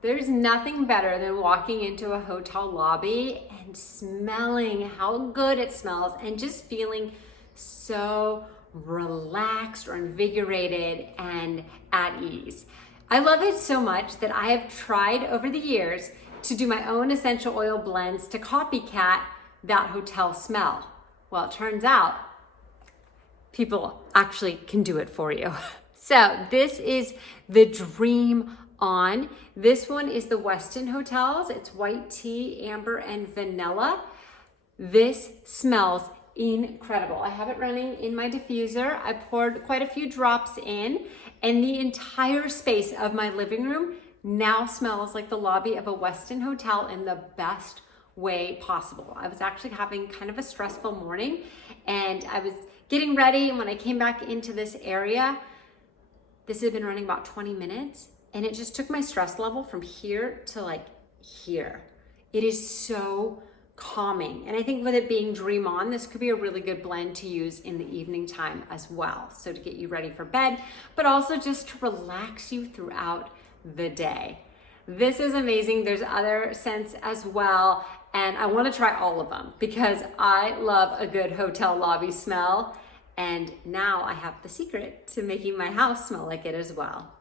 There's nothing better than walking into a hotel lobby and smelling how good it smells and just feeling so relaxed or invigorated and at ease. I love it so much that I have tried over the years to do my own essential oil blends to copycat that hotel smell. Well, it turns out people actually can do it for you. So this is the Dream On. This one is the Westin Hotels. It's white tea, amber, and vanilla. This smells incredible. I have it running in my diffuser. I poured quite a few drops in, and the entire space of my living room now smells like the lobby of a Westin hotel in the best way possible. I was actually having kind of a stressful morning, and I was getting ready, and when I came back into this area, this had been running about 20 minutes, and it just took my stress level from here to like here. It is so calming. And I think with it being Dream On, this could be a really good blend to use in the evening time as well. So to get you ready for bed, but also just to relax you throughout the day. This is amazing. There's other scents as well. And I want to try all of them because I love a good hotel lobby smell. And now I have the secret to making my house smell like it as well.